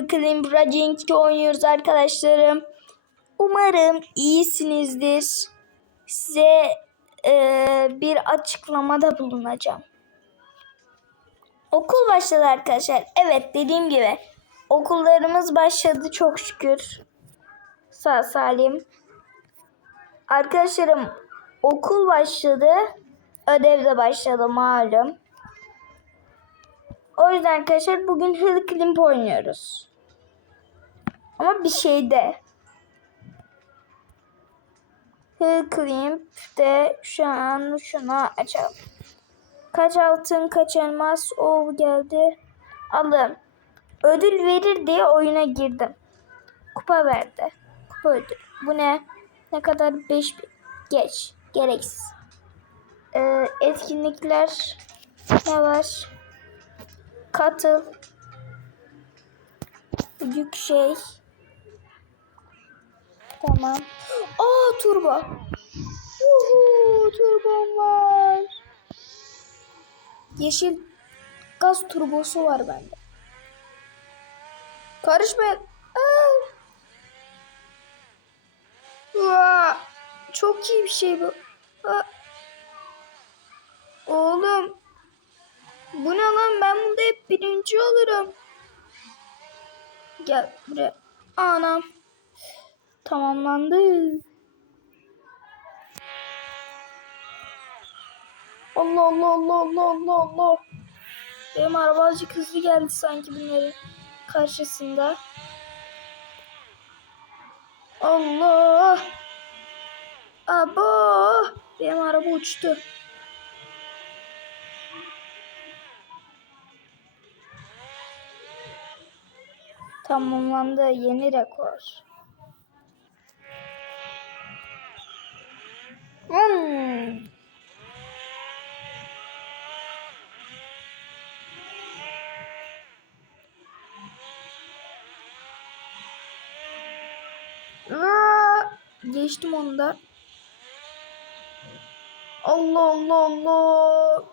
Clean Raging oynuyoruz arkadaşlarım. Umarım iyisinizdir. Size e, bir açıklamada bulunacağım. Okul başladı arkadaşlar. Evet dediğim gibi okullarımız başladı çok şükür. Sağ salim. Arkadaşlarım okul başladı. Ödev de başladı malum. O yüzden arkadaşlar bugün Hill Climb oynuyoruz. Ama bir şeyde. Hill Climb'de şu an şunu açalım. Kaç altın, kaç elmas, o geldi. Alın. Ödül verir diye oyuna girdim. Kupa verdi. Kupa ödül. Bu ne? Ne kadar? 5 Geç. Gereksiz. Ee, etkinlikler ne var? Katıl. Büyük şey. Tamam. Aa turbo. Uhu, turbom var. Yeşil gaz turbosu var bende. Karışmayın. Aa. Aa, çok iyi bir şey bu. Aa. Oğlum. Bu ne lan ben bunda hep birinci olurum. Gel buraya. Anam. Tamamlandı. Allah Allah Allah Allah Allah Allah. Benim araba azıcık hızlı geldi sanki bunların karşısında. Allah. Abo. Benim araba uçtu. Tamamlandı yeni rekor. Hmm. Geçtim onu da. Allah Allah Allah.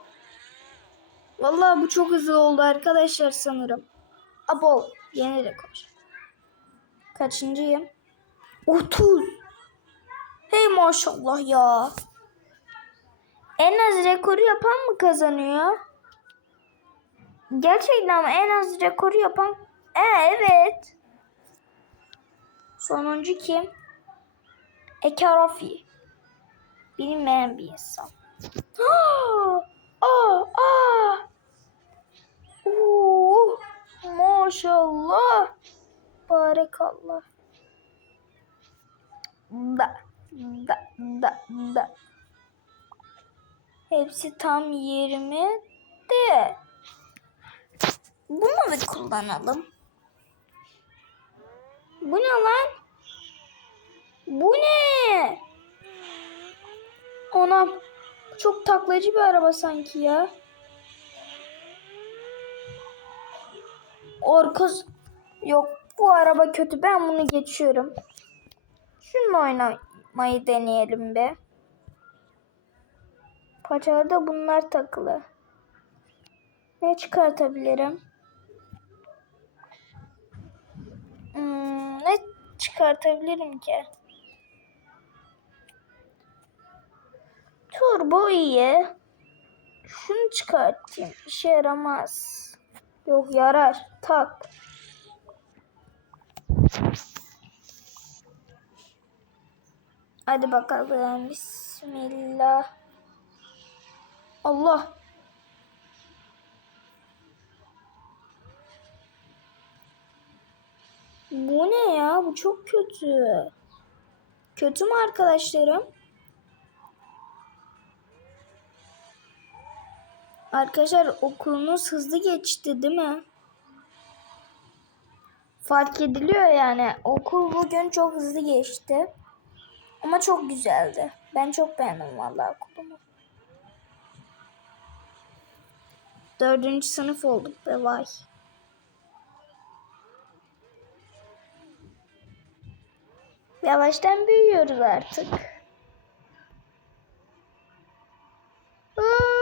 Vallahi bu çok hızlı oldu arkadaşlar sanırım. Abo yeni rekor. Kaçıncıyım? 30. Hey maşallah ya. En az rekoru yapan mı kazanıyor? Gerçekten ama en az rekoru yapan... Ee, evet. Sonuncu kim? Ekarafi. Bilinmeyen bir insan. Aa, aa, aa. Oo, maşallah. Barekallah. Da, da, da, da. Hepsi tam 20 de. Bunu da kullanalım. Bu ne lan? Bu ne? Anam. Çok taklacı bir araba sanki ya. Orkuz. Yok bu araba kötü. Ben bunu geçiyorum. Şununla oynamayı deneyelim be. Paçalarda bunlar takılı. Ne çıkartabilirim? Hmm, ne çıkartabilirim ki? Turbo iyi. Şunu çıkartayım. İşe yaramaz. Yok yarar. Tak. Hadi bakalım. Bismillah. Allah. Bu ne ya? Bu çok kötü. Kötü mü arkadaşlarım? Arkadaşlar okulunuz hızlı geçti değil mi? Fark ediliyor yani. Okul bugün çok hızlı geçti. Ama çok güzeldi. Ben çok beğendim vallahi okulumu. Dördüncü sınıf olduk be vay. Yavaştan büyüyoruz artık. Aa!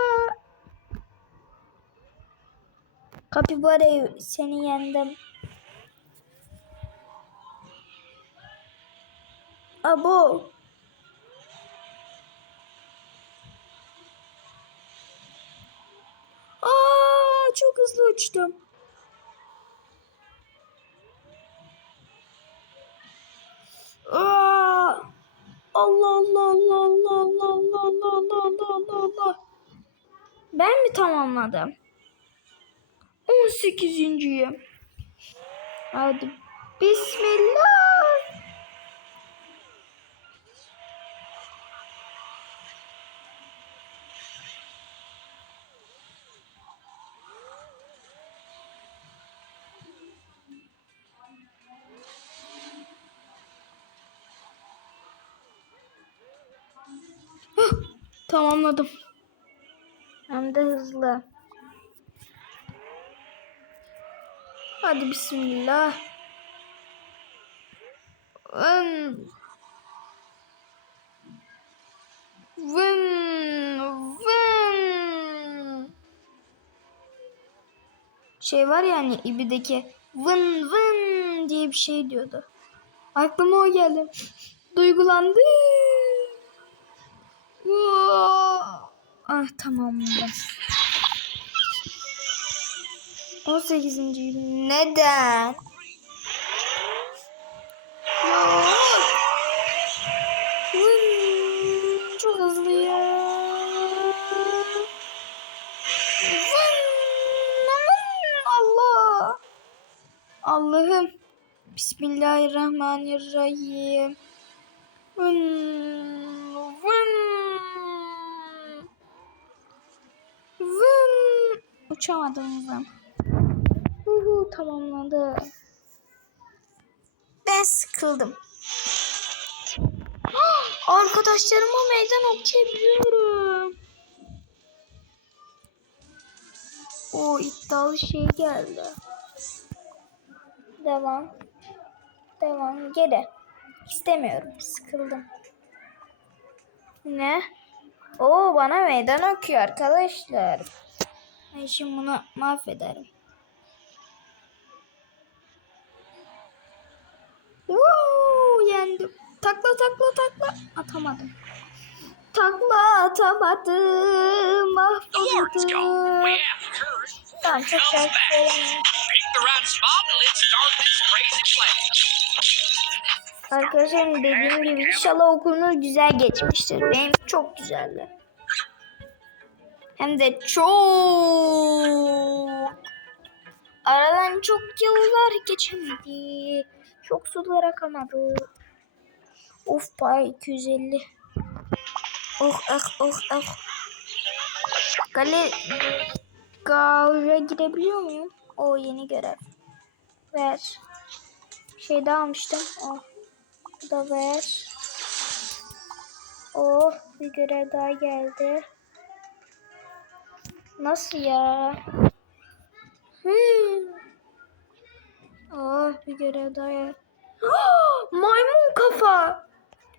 Kapibara'yı seni yendim. Abo. Aa, çok hızlı uçtum. Aa, Allah Allah Allah Allah Allah Allah Allah Allah Allah. Ben mi tamamladım? 18.yim. Hadi. Bismillah. Tamamladım. Hem de hızlı. Hadi bismillah. Vın. Vın. Vın. Şey var ya hani ibideki vın vın diye bir şey diyordu. Aklıma o geldi. Duygulandı. Ah tamamladım. 18. gün. Neden? Çok hızlı ya. Allah. Allah'ım. Bismillahirrahmanirrahim. Vın, vın. Vın. Uçamadım ben. Uhu tamamladı. Ben sıkıldım. Arkadaşlarıma meydan okuyabiliyorum. O iddialı şey geldi. Devam. Devam. Geri. İstemiyorum. Sıkıldım. Ne? Oo bana meydan okuyor arkadaşlar. Ben şimdi bunu mahvederim. Yendim. Takla takla takla. Atamadım. Takla atamadım. Mahvoldum. Tamam çok play. Arkadaşlar dediğim gibi inşallah okulunuz güzel geçmiştir. Benim çok güzeldi. Hem de çok. Aradan çok yıllar geçemedi. Çok sular akamadı. Of para 250. Oh ah oh ah. Gale Gavra girebiliyor muyum? O yeni görev. Ver. Şey daha almıştım. Oh. Bu da ver. Oh bir görev daha geldi. Nasıl ya? Hmm. Oh bir görev daha geldi. Maymun kafa.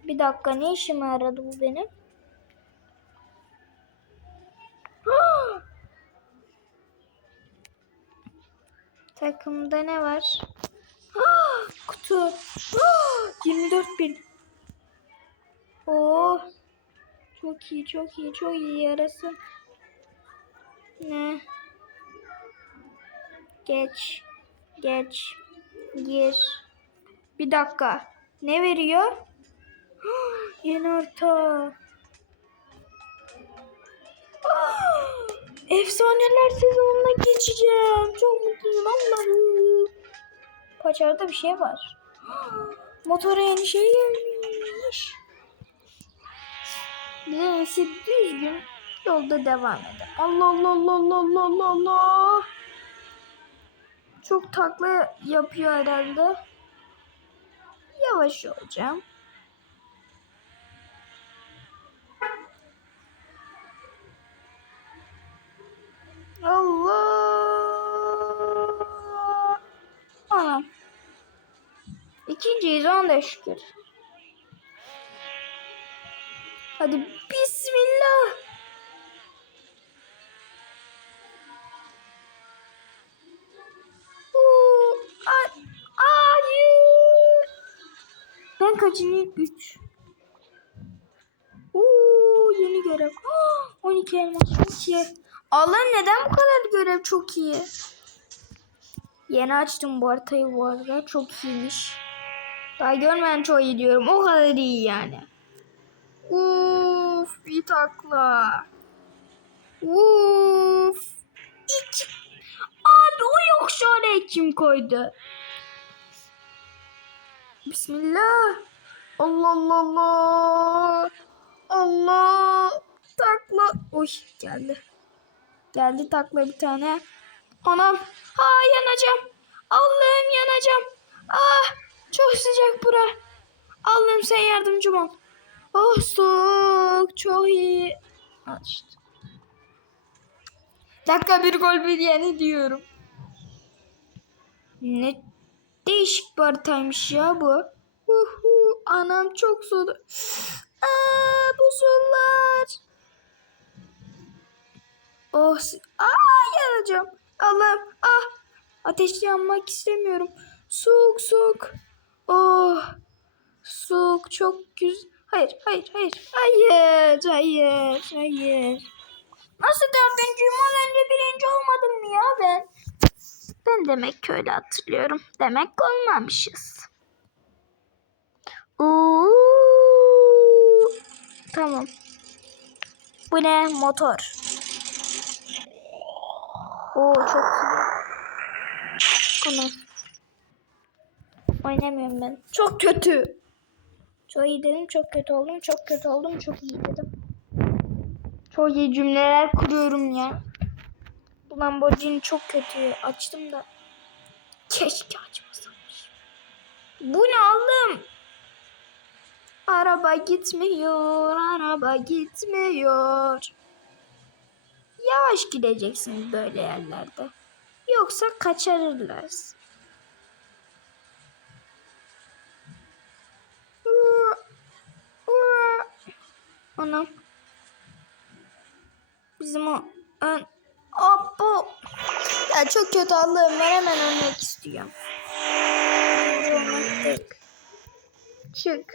Bir dakika ne işime yaradı bu benim? Takımda ne var? Kutu. 24 bin. Oh. Çok iyi, çok iyi, çok iyi yarasın. Ne? Geç. Geç. Gir. Bir dakika. Ne veriyor? Yeni harita. Efsaneler sezonuna geçeceğim. Çok mutluyum Allah'ım. Paçarda bir şey var. Motora yeni şey gelmiş. Neyse düzgün yolda devam edelim. Allah Allah Allah Allah Allah Allah Allah. Çok takla yapıyor herhalde. Yavaş olacağım. Allah. Anam. İkinciyiz ona da şükür. Hadi bismillah. Ben kaçıncı güç? Oo yeni görev. 12 elmas. 12. Allah neden bu kadar görev çok iyi? Yeni açtım bu haritayı bu arada. Çok iyiymiş. Daha görmeyen çoğu iyi diyorum. O kadar iyi yani. Uf bir takla. Uf. İki. Abi o yok şu şöyle kim koydu? Bismillah. Allah Allah Allah. Allah. Takla. Oy geldi. Geldi takla bir tane. Anam. Ha yanacağım. Allah'ım yanacağım. Ah çok sıcak bura. Allah'ım sen yardımcım ol. Oh soğuk. Çok iyi. Al. Dakika bir gol bir yeni diyorum. Ne değişik bir haritaymış ya bu. Uhu, anam çok soğudu. Aa, buzullar. Oh, aa yanacağım. Allah'ım, ah. Ateş yanmak istemiyorum. Soğuk, soğuk. Oh, soğuk, çok güzel. Hayır, hayır, hayır, hayır, hayır, hayır. Nasıl dördüncüyüm az önce birinci olmadım mı ya ben? Ben demek öyle hatırlıyorum. Demek olmamışız. Uuu. Tamam. Bu ne? Motor. Oo çok iyi. Tamam. Oynamıyorum ben. Çok kötü. Çok iyi dedim, çok kötü oldum, çok kötü oldum, çok iyi dedim. Çok iyi cümleler kuruyorum ya. Bu Lamborghini çok kötü. Açtım da. Keşke açmasaymış. Bu ne oğlum? Araba gitmiyor, araba gitmiyor. Yavaş gideceksin böyle yerlerde. Yoksa kaçarırlar. Anam. Bizim o ön... Bu. Ya çok kötü Allah'ım ben hemen ölmek istiyorum. Çık. Çık.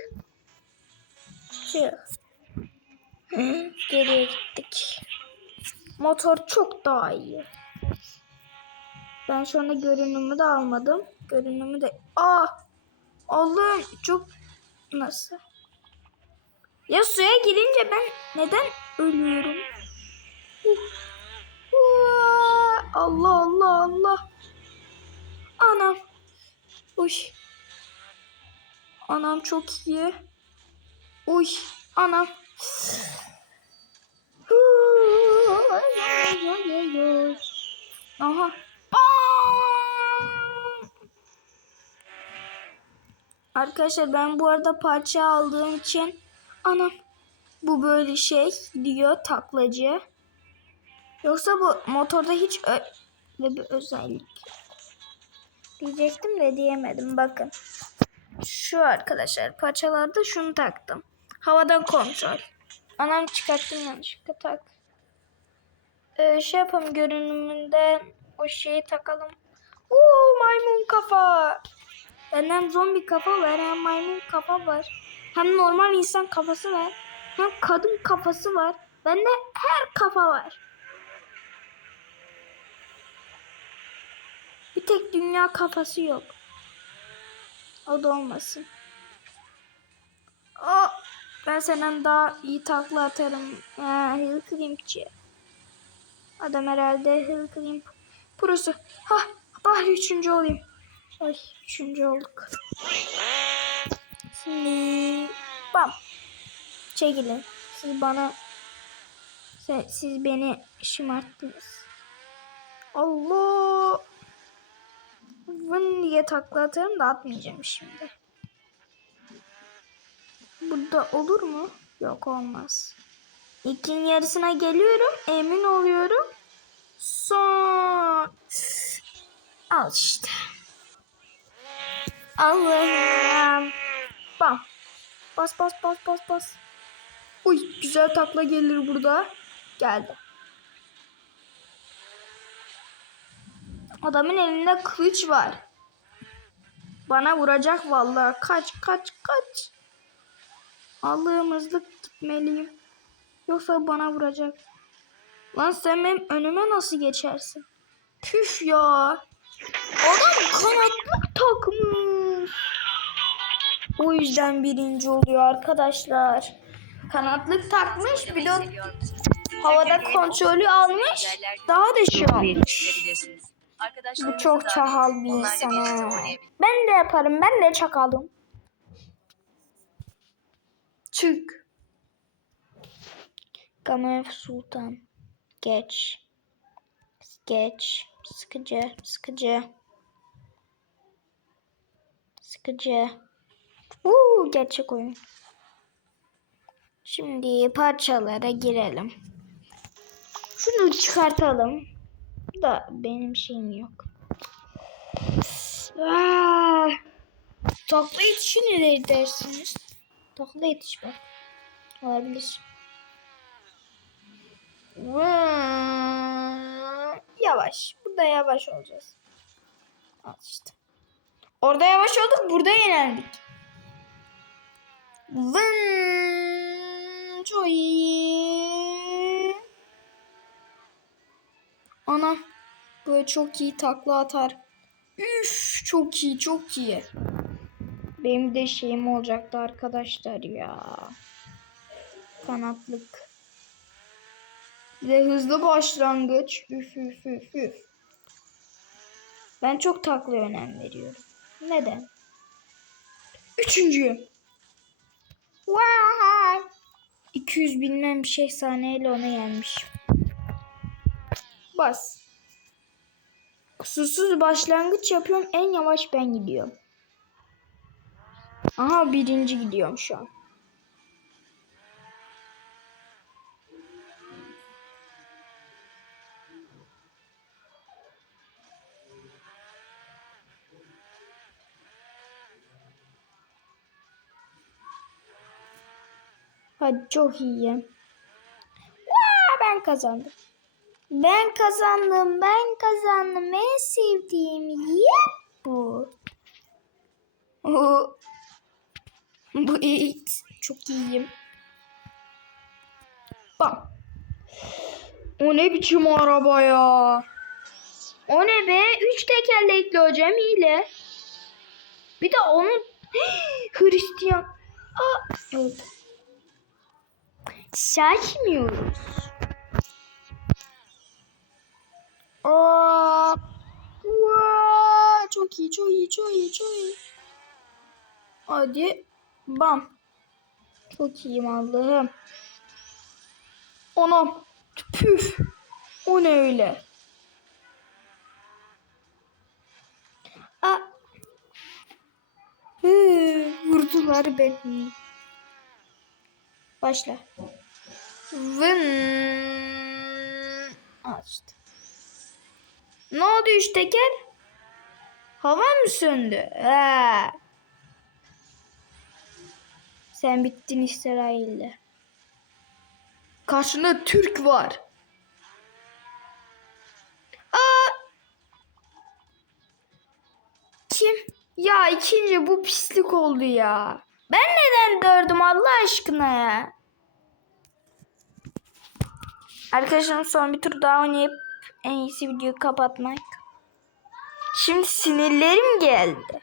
Çık. Geriye gittik. Motor çok daha iyi. Ben şu anda görünümü de almadım. Görünümü de... Aa! Allah'ım çok... Nasıl? Ya suya girince ben neden ölüyorum? Allah Allah Allah. Anam. Uy. Anam çok iyi. Uy. Anam. Aha. Arkadaşlar ben bu arada parça aldığım için anam bu böyle şey diyor taklacı. Yoksa bu motorda hiç öyle bir özellik. Diyecektim de diyemedim bakın. Şu arkadaşlar parçalarda şunu taktım. Havadan kontrol. Anam çıkarttım yanlışlıkla tak. Ee, şey yapalım görünümünde o şeyi takalım. Uuu maymun kafa. Benden zombi kafa var hem maymun kafa var. Hem normal insan kafası var. Hem kadın kafası var. Bende her kafa var. Bir tek dünya kafası yok. O da olmasın. O ben senden daha iyi takla atarım. Ha, Hill Climp'çi. Adam herhalde Hill Climp prosu. Ha bari üçüncü olayım. Ay üçüncü olduk. Şimdi bam. Çekilin. Siz bana siz beni şımarttınız. Allah. Vın diye takla atarım da atmayacağım şimdi. Burada olur mu? Yok olmaz. İlkin yarısına geliyorum. Emin oluyorum. Son. Al işte. Allah'ım. Bam. Bas bas bas bas bas. Uy güzel takla gelir burada. Geldi. Adamın elinde kılıç var. Bana vuracak vallahi. Kaç kaç kaç. Allah'ım hızlı gitmeliyim. Yoksa bana vuracak. Lan sen benim önüme nasıl geçersin? Püf ya. Adam kanatlık takmış. O yüzden birinci oluyor arkadaşlar. Kanatlık takmış de havada kontrolü almış. Daha da şey olmuş. Bu çok çahal bir insan. Ben de yaparım. Ben de çakalım. Çık. Gamer Sultan. Geç. Geç. Sıkıcı. Sıkıcı. Sıkıcı. Uuu gerçek oyun. Şimdi parçalara girelim. Şunu çıkartalım. Da benim şeyim yok. Ah! Takla yetişi nereye dersiniz? Takla yetiş bak. Olabilir. Yavaş. Burada yavaş olacağız. Al işte. Orada yavaş olduk. Burada yenildik. Vın! Çok iyi. Ana. Böyle çok iyi takla atar. Üf çok iyi çok iyi. Benim de şeyim olacaktı arkadaşlar ya. Kanatlık. Ve hızlı başlangıç. Üf üf üf üf. Ben çok takla önem veriyorum. Neden? Üçüncüyüm. Vay! 200 bilmem bir şey saniyeyle ona yenmiş. Bas. Kusursuz başlangıç yapıyorum. En yavaş ben gidiyorum. Aha birinci gidiyorum şu an. Hadi çok iyiyim. Vaa, ben kazandım. Ben kazandım, ben kazandım. En sevdiğim yer bu. Bu iyi. Çok iyiyim. Bak. O ne biçim araba ya? O ne be? Üç tekerlekli hocam hile. Bir de onun Hristiyan. Aa, öldü. Saçmıyoruz. Aa, vaa, çok iyi, çok iyi, çok iyi, çok iyi. Hadi, bam. Çok iyiyim Allah'ım. Anam, püf. O ne öyle? Aa. Hı, vurdular beni. Başla. Vın. Açtı. Ne oldu üç teker? Hava mı söndü? He. Sen bittin İsrail'de. Karşında Türk var. Aa! Kim? Ya ikinci bu pislik oldu ya. Ben neden dördüm Allah aşkına ya? Arkadaşlarım son bir tur daha oynayıp en iyisi videoyu kapatmak. Şimdi sinirlerim geldi.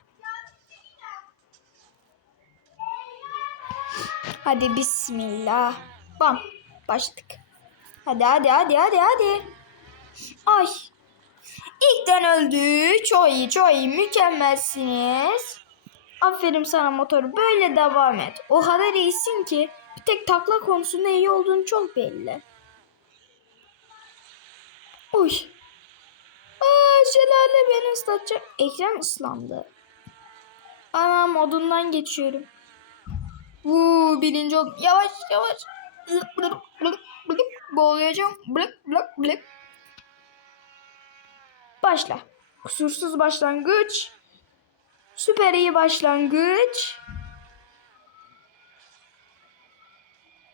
Hadi bismillah. Bam. Başladık. Hadi hadi hadi hadi hadi. Ay. İlkten öldü. Çok iyi çok iyi. Mükemmelsiniz. Aferin sana motor. Böyle devam et. O kadar iyisin ki bir tek takla konusunda iyi olduğun çok belli. Oy. Aa, şelale beni ıslatacak. Ekran ıslandı. Ana modundan geçiyorum. Uuu birinci oldum. Yavaş yavaş. Blık, blık, blık, Boğulacağım. Blık blık blık. Başla. Kusursuz başlangıç. Süper iyi başlangıç.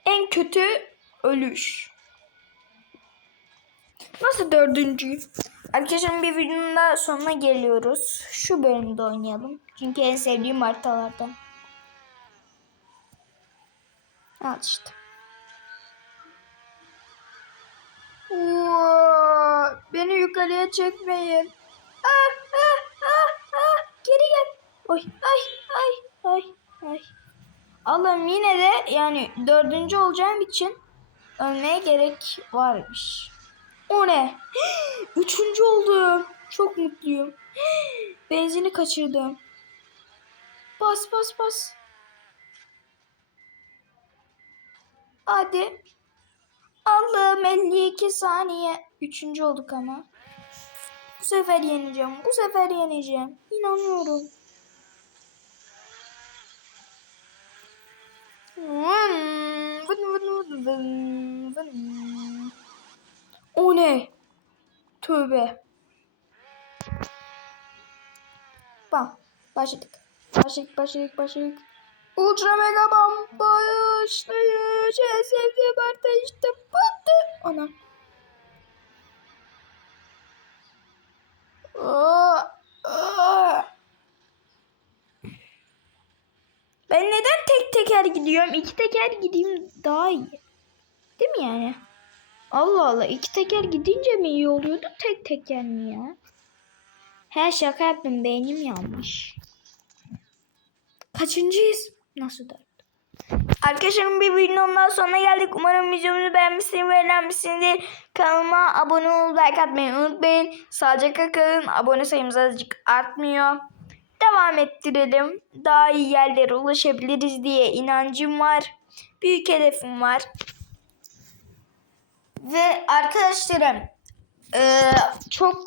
En kötü ölüş. Nasıl dördüncüyüm? Arkadaşlar bir videonun da sonuna geliyoruz. Şu bölümde oynayalım. Çünkü en sevdiğim haritalardan. Al işte. Oo, beni yukarıya çekmeyin. Ah, ah, ah, ah. Geri gel. Oy, ay, ay, ay, ay. Allah'ım yine de yani dördüncü olacağım için ölmeye gerek varmış. O ne? Üçüncü oldum. Çok mutluyum. Benzini kaçırdım. Bas bas bas. Hadi. Allah'ım 52 saniye. Üçüncü olduk ama. Bu sefer yeneceğim. Bu sefer yeneceğim. İnanıyorum. Vın. O ne? Tövbe. Bam. Başladık. Başladık, başladık, başladık. Ultra mega bam başlayış. Harita işte budu. Ana. Ben neden tek teker gidiyorum? İki teker gideyim daha iyi. Değil mi yani? Allah Allah iki teker gidince mi iyi oluyordu tek teker mi ya? He şaka yaptım beynim yanmış. Kaçıncıyız? Nasıl dört? Arkadaşlarım bir videonun sonuna geldik. Umarım videomuzu beğenmişsiniz ve eğlenmişsinizdir. Kanalıma abone olup like atmayı unutmayın. Sağlıcakla kalın. Abone sayımız azıcık artmıyor. Devam ettirelim. Daha iyi yerlere ulaşabiliriz diye inancım var. Büyük hedefim var. Ve arkadaşlarım eee, çok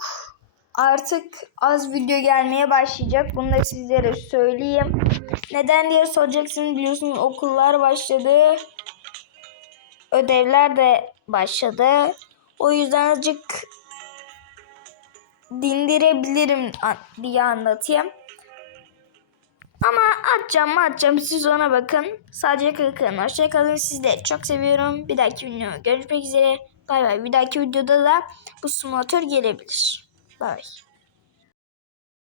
artık az video gelmeye başlayacak. Bunu da sizlere söyleyeyim. Neden diye soracaksınız biliyorsunuz okullar başladı. Ödevler de başladı. O yüzden azıcık dindirebilirim diye anlatayım. Ama atacağım mı atacağım siz ona bakın. Sadece kalın. Hoşçakalın sizleri çok seviyorum. Bir dahaki videoda görüşmek üzere. Bay bay. Bir dahaki videoda da bu simülatör gelebilir. Bay bay.